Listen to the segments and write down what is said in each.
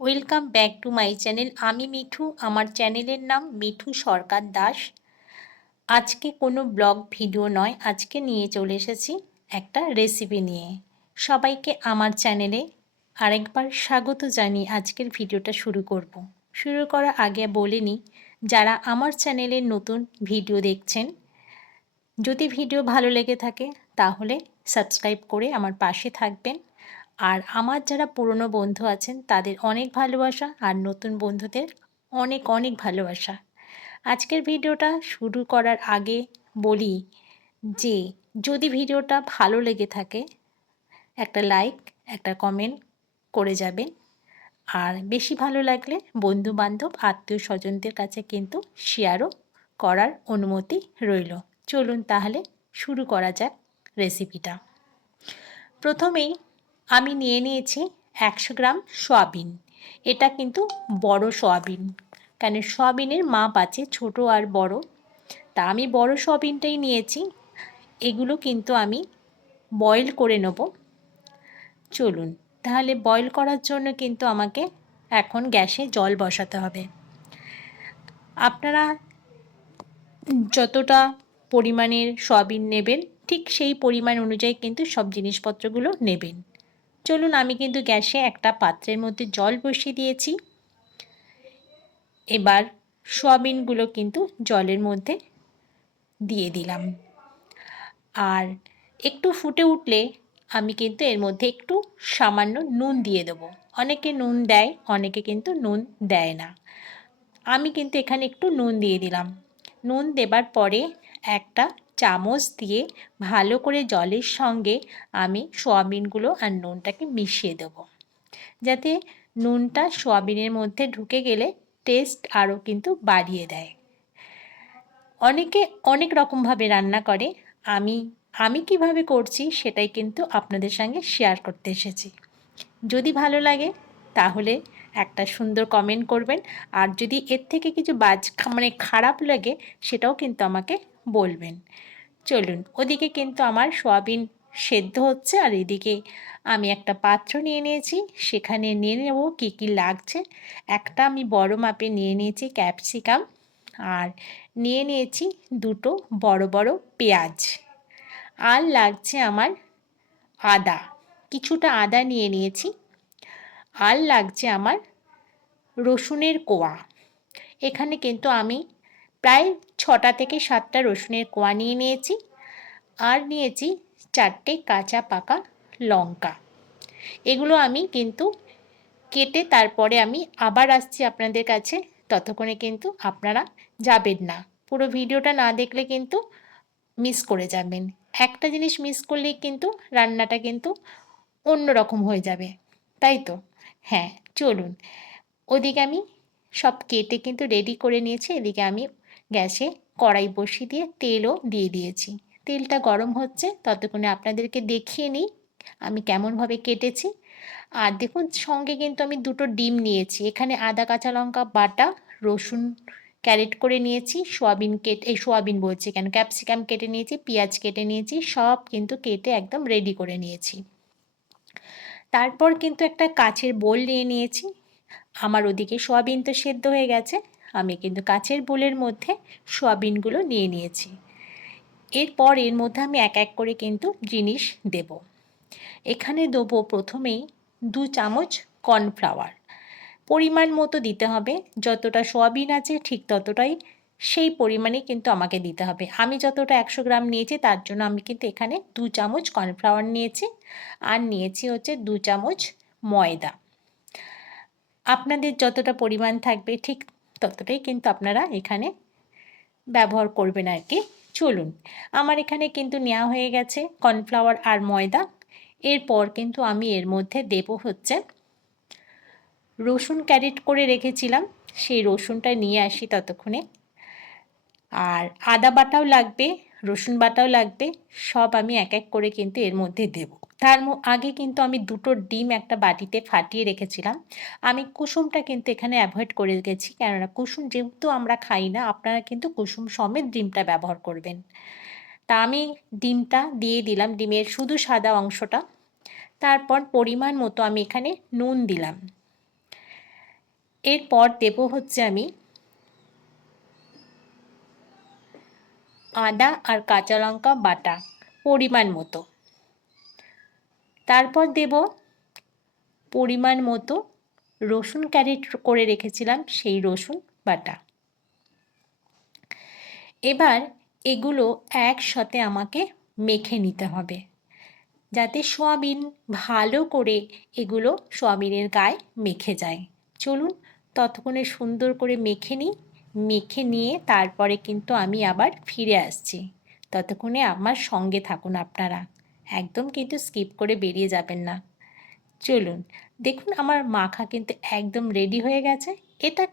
Welcome back to my channel আমি মিঠু, আমার চ্যানেলের নাম মিঠু সরকার দাস। আজকে কোনো ব্লগ ভিডিও নয়, আজকে নিয়ে চলে এসেছি একটা রেসিপি নিয়ে। সবাইকে আমার চ্যানেলে আরেকবার স্বাগত জানিয়ে আজকের ভিডিওটা শুরু করব। শুরু করার আগে বলে নিই যারা আমার চ্যানেলের নতুন ভিডিও দেখছেন, যদি ভিডিও ভালো লেগে থাকে, তাহলে সাবস্ক্রাইব করে আমার পাশে থাকবেন। আর আমার যারা পুরনো বন্ধু আছেন, তাদের অনেক ভালোবাসা আর নতুন বন্ধুদের অনেক অনেক ভালোবাসা। আজকের ভিডিওটা শুরু করার আগে বলি যে, যদি ভিডিওটা ভালো লেগে থাকে, একটা লাইক, একটা কমেন্ট করে যাবেন। আর বেশি ভালো লাগলে বন্ধু বান্ধব আত্মীয় স্বজনদের কাছে কিন্তু শেয়ারও করার অনুমতি রইল। চলুন তাহলে শুরু করা যাক রেসিপিটা। প্রথমেই আমি নিয়ে নিয়েছি একশো গ্রাম সয়াবিন। এটা কিন্তু বড় সয়াবিন। কেন সয়াবিনের মাপ আছে ছোটো আর বড়। তা আমি বড় সয়াবিনটাই নিয়েছি। এগুলো কিন্তু আমি বয়েল করে নেব। চলুন, তাহলে বয়েল করার জন্য কিন্তু আমাকে এখন গ্যাসে জল বসাতে হবে। আপনারা যতটা পরিমাণের সয়াবিন নেবেন, ঠিক সেই পরিমাণ অনুযায়ী কিন্তু সব জিনিসপত্রগুলো নেবেন। চলুন আমি কিন্তু গ্যাসে একটা পাত্রের মধ্যে জল বসিয়ে দিয়েছি। এবার সোয়াবিনগুলো কিন্তু জলের মধ্যে দিয়ে দিলাম। আর একটু ফুটে উঠলে আমি কিন্তু এর মধ্যে একটু সামান্য নুন দিয়ে দেবো। অনেকে নুন দেয়, অনেকে কিন্তু নুন দেয় না। আমি কিন্তু এখানে একটু নুন দিয়ে দিলাম। নুন দেবার পরে একটা চামচ দিয়ে ভালো করে জলের সঙ্গে আমি সোয়াবিনগুলো আর নুনটাকে মিশিয়ে দেব। যাতে নুনটা সোয়াবিনের মধ্যে ঢুকে গেলে টেস্ট আরও কিন্তু বাড়িয়ে দেয়। অনেকে অনেক রকমভাবে রান্না করে। আমি আমি কীভাবে করছি সেটাই কিন্তু আপনাদের সঙ্গে শেয়ার করতে এসেছি। যদি ভালো লাগে তাহলে একটা সুন্দর কমেন্ট করবেন। আর যদি এর থেকে কিছু বাজ মানে খারাপ লাগে সেটাও কিন্তু আমাকে বলবেন। চলুন, ওদিকে কিন্তু আমার সোয়াবিন সেদ্ধ হচ্ছে আর এদিকে আমি একটা পাত্র নিয়ে নিয়েছি। সেখানে নিয়ে নেব কী কী লাগছে। একটা আমি বড় মাপে নিয়ে নিয়েছি ক্যাপসিকাম আর নিয়ে নিয়েছি দুটো বড় বড় পেঁয়াজ। আর লাগছে আমার আদা, কিছুটা আদা নিয়ে নিয়েছি। আর লাগছে আমার রসুনের কোয়া। এখানে কিন্তু আমি প্রায় ছটা থেকে সাতটা রসুনের কোয়া নিয়ে নিয়েছি। আর নিয়েছি চারটে কাঁচা পাকা লঙ্কা। এগুলো আমি কিন্তু কেটে তারপরে আমি আবার আসছি আপনাদের কাছে। ততক্ষণে কিন্তু আপনারা যাবেন না। পুরো ভিডিওটা না দেখলে কিন্তু মিস করে যাবেন। একটা জিনিস মিস করলেই কিন্তু রান্নাটা কিন্তু অন্য রকম হয়ে যাবে। তাই তো? হ্যাঁ চলুন। ওদিকে আমি সব কেটে কিন্তু রেডি করে নিয়েছি। এদিকে আমি গ্যাসে কড়াই বসিয়ে দিয়ে তেলও দিয়ে দিয়েছি। তেলটা গরম হচ্ছে, ততক্ষণে আপনাদেরকে দেখিয়ে নিই আমি কেমনভাবে কেটেছি। আর দেখুন, সঙ্গে কিন্তু আমি দুটো ডিম নিয়েছি। এখানে আদা, কাঁচা লঙ্কা, বাটা, রসুন ক্যারেট করে নিয়েছি, সোয়াবিন কেটে এই সোয়াবিন বলছি কেন, ক্যাপসিকাম কেটে নিয়েছি, পেঁয়াজ কেটে নিয়েছি, সব কিন্তু কেটে একদম রেডি করে নিয়েছি। তারপর কিন্তু একটা কাচের বোল নিয়ে নিয়েছি। আমার ওদিকে সোয়াবিন তো সেদ্ধ হয়ে গেছে। আমি কিন্তু কাচের বোলের মধ্যে সোয়াবিনগুলো নিয়ে নিয়েছি। এরপর এর মধ্যে আমি এক এক করে কিন্তু জিনিস দেব। এখানে দেবো প্রথমেই দু চামচ কর্নফ্লাওয়ার। পরিমাণ মতো দিতে হবে, যতটা সোয়াবিন আছে ঠিক ততটাই সেই পরিমাণে কিন্তু আমাকে দিতে হবে। আমি যতটা একশো গ্রাম নিয়েছি তার জন্য আমি কিন্তু এখানে দু চামচ কর্নফ্লাওয়ার নিয়েছি আর নিয়েছি হচ্ছে দু চামচ ময়দা। আপনাদের যতটা পরিমাণ থাকবে ঠিক ততটাই কিন্তু আপনারা এখানে ব্যবহার করবেন আর কি। চলুন, আমার এখানে কিন্তু নেওয়া হয়ে গেছে কর্নফ্লাওয়ার আর ময়দা। এরপর কিন্তু আমি এর মধ্যে দেব হচ্ছে রসুন ক্যারেট করে রেখেছিলাম, সেই রসুনটা নিয়ে আসি ততক্ষণে। আর আদা বাটাও লাগবে, রসুন বাটাও লাগবে, সব আমি এক এক করে কিন্তু এর মধ্যে দেব। তার আগে কিন্তু আমি দুটো ডিম একটা বাটিতে ফাটিয়ে রেখেছিলাম। আমি কুসুমটা কিন্তু এখানে অ্যাভয়েড করে রেখেছি কেননা কুসুম যেহেতু আমরা খাই না, আপনারা কিন্তু কুসুম সমেত ডিমটা ব্যবহার করবেন। তা আমি ডিমটা দিয়ে দিলাম, ডিমের শুধু সাদা অংশটা। তারপর পরিমাণ মতো আমি এখানে নুন দিলাম। এরপর দেব হচ্ছে আমি আদা আর কাঁচা লঙ্কা বাটা, পরিমাণ মতো। তারপর দেব পরিমাণ মতো রসুন ক্যারেট করে রেখেছিলাম সেই রসুন বাটা। এবার এগুলো একসাথে আমাকে মেখে নিতে হবে। যাতে সোয়াবিন ভালো করে এগুলো সোয়াবিনের গায়ে মেখে যায়। চলুন ততক্ষণে সুন্দর করে মেখে নিই। মেখে নিয়ে তারপরে কিন্তু আমি আবার ফিরে আসছি। ততক্ষণে আমার সঙ্গে থাকুন আপনারা। একদম কিন্তু স্কিপ করে বেরিয়ে যাবেন না। চলুন, দেখুন আমার মাখা কিন্তু একদম রেডি হয়ে গেছে। এটা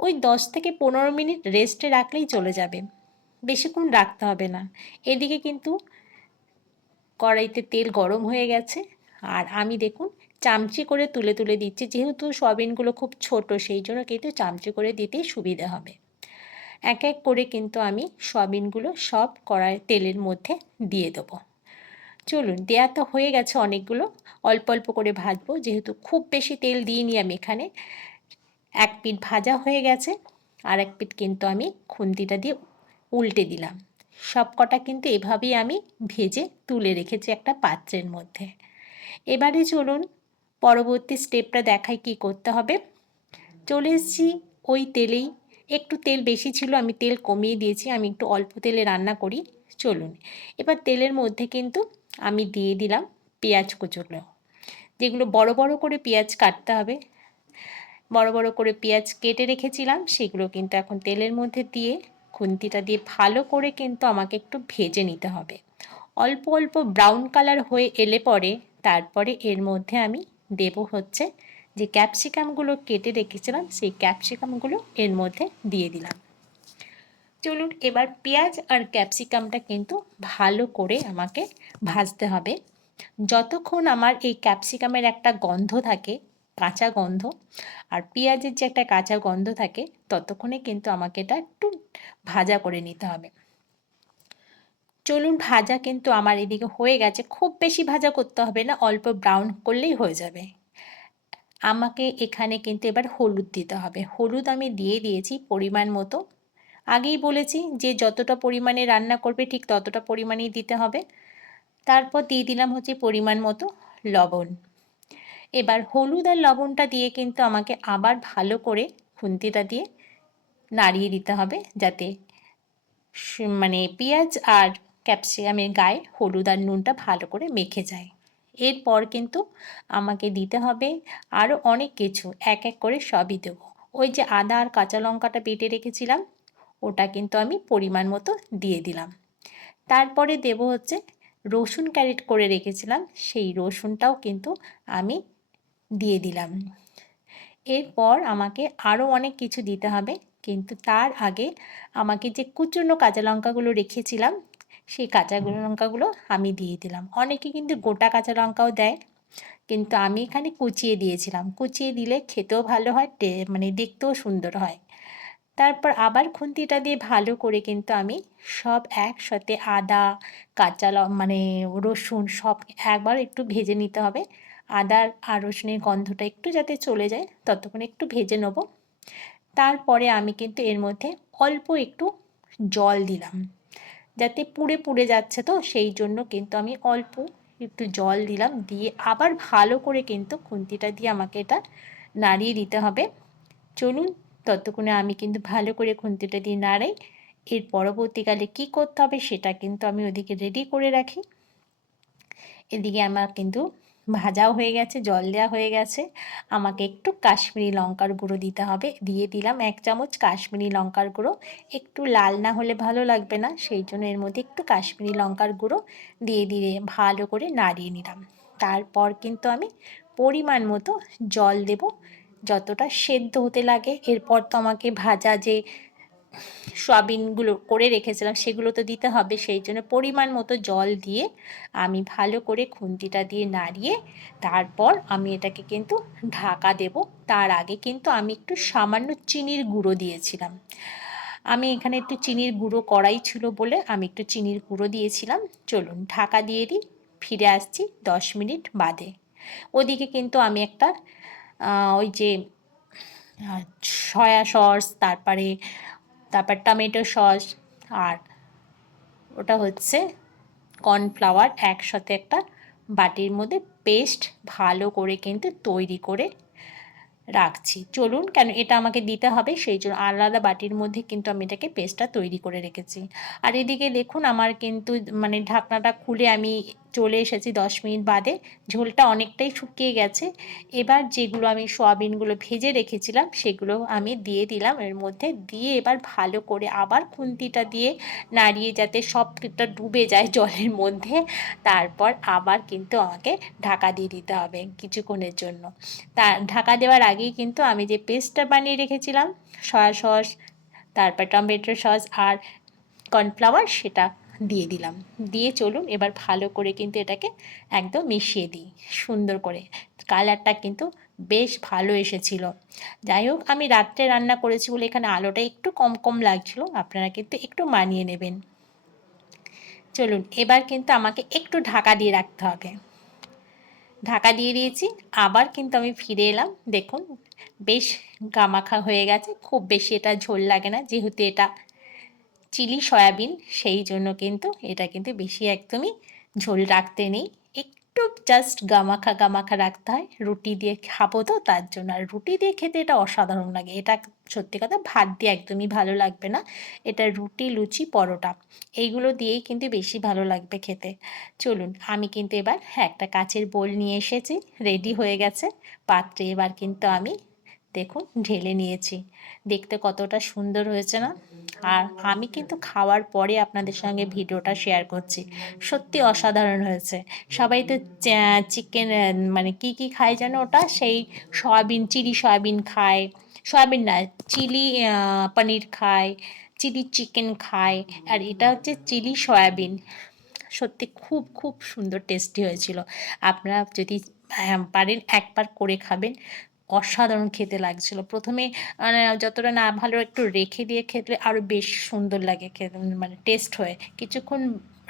ওই দশ থেকে পনেরো মিনিট রেস্টে রাখলেই চলে যাবে। বেশিক্ষণ রাখতে হবে না। এদিকে কিন্তু কড়াইতে তেল গরম হয়ে গেছে। আর আমি দেখুন চামচি করে তুলে তুলে দিচ্ছি। যেহেতু সয়াবিনগুলো খুব ছোট, সেই জন্য কিন্তু চামচি করে দিতেই সুবিধা হবে। এক এক করে কিন্তু আমি সয়াবিনগুলো সব কড়াই তেলের মধ্যে দিয়ে দেবো। চলুন, দেয়া তো হয়ে গেছে অনেকগুলো। অল্প অল্প করে ভাজবো, যেহেতু খুব বেশি তেল দিইনি আমি এখানে। এক পিঠ ভাজা হয়ে গেছে, আর এক পিঠ কিন্তু আমি খুন্তিটা দিয়ে উল্টে দিলাম। সব কটা কিন্তু এভাবেই আমি ভেজে তুলে রেখেছি একটা পাত্রের মধ্যে। এবারে চলুন, পরবর্তী স্টেপটা দেখাই কি করতে হবে। চলে এসেছি ওই তেলেই। একটু তেল বেশি ছিল, আমি তেল কমিয়ে দিয়েছি, আমি একটু অল্প তেলে রান্না করি। চলুন, এবার তেলের মধ্যে কিন্তু আমি দিয়ে দিলাম পেঁয়াজ কুচুলো যেগুলো বড় বড় করে পেঁয়াজ কাটতে হবে। বড় বড় করে পেঁয়াজ কেটে রেখেছিলাম, সেগুলো কিন্তু এখন তেলের মধ্যে দিয়ে খুন্তিটা দিয়ে ভালো করে কিন্তু আমাকে একটু ভেজে নিতে হবে। অল্প অল্প ব্রাউন কালার হয়ে এলে পরে তারপরে এর মধ্যে আমি দেব হচ্ছে যে ক্যাপসিকামগুলো কেটে রেখেছিলাম, সেই ক্যাপসিকামগুলো এর মধ্যে দিয়ে দিলাম। চলুন এবার পেঁয়াজ আর ক্যাপসিকামটা কিন্তু ভালো করে আমাকে ভাজতে হবে। যতক্ষণ আমার এই ক্যাপসিকামের একটা গন্ধ থাকে, কাঁচা গন্ধ, আর পেঁয়াজের যে একটা কাঁচা গন্ধ থাকে, ততক্ষণে কিন্তু আমাকে এটা একটু ভাজা করে নিতে হবে। চলুন ভাজা কিন্তু আমার এদিকে হয়ে গেছে। খুব বেশি ভাজা করতে হবে না, অল্প ব্রাউন করলেই হয়ে যাবে। আমাকে এখানে কিন্তু এবার হলুদ দিতে হবে। হলুদ আমি দিয়ে দিয়েছি পরিমাণ মতো। আগেই বলেছি যে যতটা পরিমাণে রান্না করবে ঠিক ততটা পরিমাণেই দিতে হবে। তারপর দিয়ে দিলাম হচ্ছে পরিমাণ মতো লবণ। এবার হলুদ আর লবণটা দিয়ে কিন্তু আমাকে আবার ভালো করে খুন্তিটা দিয়ে নাড়িয়ে দিতে হবে যাতে মানে পেঁয়াজ আর ক্যাপসিকামের গায়ে হলুদ আর নুনটা ভালো করে মেখে যায়। এরপর কিন্তু আমাকে দিতে হবে আরও অনেক কিছু, এক এক করে সবই দেবো। ওই যে আদা আর কাঁচা লঙ্কাটা বেটে রেখেছিলাম ওটা কিন্তু আমি পরিমাণ মতো দিয়ে দিলাম। তারপরে দেব হচ্ছে রসুন ক্যারেট করে রেখেছিলাম, সেই রসুনটাও কিন্তু আমি দিয়ে দিলাম। এরপর আমাকে আরও অনেক কিছু দিতে হবে, কিন্তু তার আগে আমাকে যে কুচনো কাঁচা লঙ্কাগুলো রেখেছিলাম, সেই কাঁচা লঙ্কাগুলো আমি দিয়ে দিলাম। অনেকে কিন্তু গোটা কাঁচা লঙ্কাও দেয়, কিন্তু আমি এখানে কুচিয়ে দিয়েছিলাম। কুচিয়ে দিলে খেতেও ভালো হয় মানে দেখতেও সুন্দর হয়। তারপর আবার খুন্তিটা দিয়ে ভালো করে কিন্তু আমি সব একসাথে আদা, কাঁচা মানে রসুন সব একবার একটু ভেজে নিতে হবে। আদার আর রসুনের গন্ধটা একটু যাতে চলে যায়, ততক্ষণ একটু ভেজে নেব। তারপরে আমি কিন্তু এর মধ্যে অল্প একটু জল দিলাম। যাতে পুড়ে পুড়ে যাচ্ছে তো, সেই জন্য কিন্তু আমি অল্প একটু জল দিলাম। দিয়ে আবার ভালো করে কিন্তু খুন্তিটা দিয়ে আমাকে এটা নাড়িয়ে দিতে হবে। চলুন ততক্ষণে আমি কিন্তু ভালো করে খুন্তিটা দিয়ে নাড়াই। এর পরবর্তীকালে কি করতে হবে সেটা কিন্তু আমি ওদিকে রেডি করে রাখি। এদিকে আমার কিন্তু ভাজাও হয়ে গেছে, জল দেওয়া হয়ে গেছে। আমাকে একটু কাশ্মীরি লঙ্কার গুঁড়ো দিতে হবে। দিয়ে দিলাম এক চামচ কাশ্মীরি লঙ্কার গুঁড়ো। একটু লাল না হলে ভালো লাগবে না, সেই জন্য এর মধ্যে একটু কাশ্মীরি লঙ্কার গুঁড়ো দিয়ে দিয়ে ভালো করে নাড়িয়ে নিলাম। তারপর কিন্তু আমি পরিমাণ মতো জল দেব। যতটা সেদ্ধ হতে লাগে। এরপর তো আমাকে ভাজা যে সয়াবিনগুলো করে রেখেছিলাম, সেগুলো তো দিতে হবে। সেই জন্য পরিমাণ মতো জল দিয়ে আমি ভালো করে খুন্তিটা দিয়ে নাড়িয়ে তারপর আমি এটাকে কিন্তু ঢাকা দেব। তার আগে কিন্তু আমি একটু সামান্য চিনির গুঁড়ো দিয়েছিলাম। আমি এখানে একটু চিনির গুঁড়ো করাই ছিল বলে আমি একটু চিনির গুঁড়ো দিয়েছিলাম। চলুন, ঢাকা দিয়ে দিই, ফিরে আসছি দশ মিনিট বাদে। ওদিকে কিন্তু আমি একটা ওই যে সয়া সস, তারপরে, তারপর টমেটো সস, আর ওটা হচ্ছে কর্নফ্লাওয়ার একসাথে একটা বাটির মধ্যে পেস্ট ভালো করে কিন্তু তৈরি করে রাখছি। চলুন কেন এটা আমাকে দিতে হবে, সেই জন্য আলাদা বাটির মধ্যে কিন্তু আমি এটাকে পেস্টটা তৈরি করে রেখেছি। আর এদিকে দেখুন, আমার কিন্তু মানে ঢাকনাটা খুলে আমি চলে এসেছি দশ মিনিট বাদে। ঝোলটা অনেকটাই শুকিয়ে গেছে। এবার যেগুলো আমি সোয়াবিনগুলো ভেজে রেখেছিলাম, সেগুলো আমি দিয়ে দিলাম। এর মধ্যে দিয়ে এবার ভালো করে আবার খুন্তিটা দিয়ে নাড়িয়ে যাতে সব সবটা ডুবে যায় জলের মধ্যে, তারপর আবার কিন্তু আমাকে ঢাকা দিয়ে দিতে হবে কিছুক্ষণের জন্য। তা, ঢাকা দেওয়ার আগেই কিন্তু আমি যে পেস্টটা বানিয়ে রেখেছিলাম, সয়া সস, তারপর টমেটো সস আর কর্নফ্লাওয়ার, সেটা দিয়ে দিলাম। দিয়ে চলুন এবার ভালো করে কিন্তু এটাকে একদম মিশিয়ে দিই। সুন্দর করে। কালারটা কিন্তু বেশ ভালো এসেছিল। যাই হোক, আমি রাত্রে রান্না করেছি বলে এখানে আলোটা একটু কম কম লাগছিল। আপনারা কিন্তু একটু মানিয়ে নেবেন। চলুন, এবার কিন্তু আমাকে একটু ঢাকা দিয়ে রাখতে হবে। ঢাকা দিয়ে দিয়েছি। আবার কিন্তু আমি ফিরে এলাম। দেখুন, বেশ গামাখা হয়ে গেছে। খুব বেশি এটা ঝোল লাগে না। যেহেতু এটা চিলি সয়াবিন, সেই জন্য কিন্তু এটা কিন্তু বেশি একদমই ঝোল রাখতে নেই। একটু জাস্ট গামাখা গামাখা রাখতে হয়। রুটি দিয়ে খাব তো, তার জন্য। আর রুটি দিয়ে খেতে এটা অসাধারণ লাগে। এটা সত্যি কথা ভাত দিয়ে একদমই ভালো লাগবে না। এটা রুটি, লুচি, পরোটা, এইগুলো দিয়েই কিন্তু বেশি ভালো লাগবে খেতে। চলুন, আমি কিন্তু এবার হ্যাঁ একটা কাচের বোল নিয়ে এসেছি রেডি হয়ে গেছে। পাত্রে এবার কিন্তু আমি দেখুন, ঢেলে নিয়েছি। দেখতে কতটা সুন্দর হয়েছে না? আর আমি কিন্তু খাওয়ার পরে আপনাদের সঙ্গে ভিডিওটা শেয়ার করছি। সত্যি অসাধারণ হয়েছে। সবাই তো চিকেন মানে কি কি খায় যেন ওটা? সেই সয়াবিন, চিলি সয়াবিন খায়। সয়াবিন না, চিলি পনির খায়, চিলি চিকেন খায়, আর এটা হচ্ছে চিলি সয়াবিন। সত্যি খুব খুব সুন্দর টেস্টি হয়েছিল। আপনারা যদি পারেন একবার করে খাবেন। অসাধারণ খেতে লাগছিল। প্রথমে মানে যতটা না ভালো একটু রেখে দিয়ে খেতে আরও বেশ সুন্দর লাগে খেতে মানে টেস্ট হয়ে। কিছুক্ষণ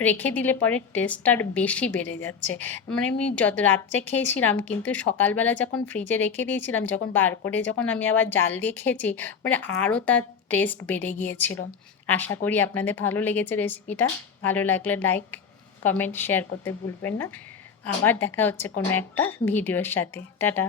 রেখে দিলে পরে টেস্টটা আর বেশি বেড়ে যাচ্ছে। মানে আমি যত রাত্রে খেয়েছিলাম, কিন্তু সকালবেলা যখন ফ্রিজে রেখে দিয়েছিলাম, যখন বার করে যখন আমি আবার জাল দিয়ে খেয়েছি মানে আরও তার টেস্ট বেড়ে গিয়েছিল। আশা করি আপনাদের ভালো লেগেছে রেসিপিটা ভালো লাগলে লাইক কমেন্ট শেয়ার করতে ভুলবেন না। আবার দেখা হচ্ছে কোনো একটা ভিডিওর সাথে। টাটা!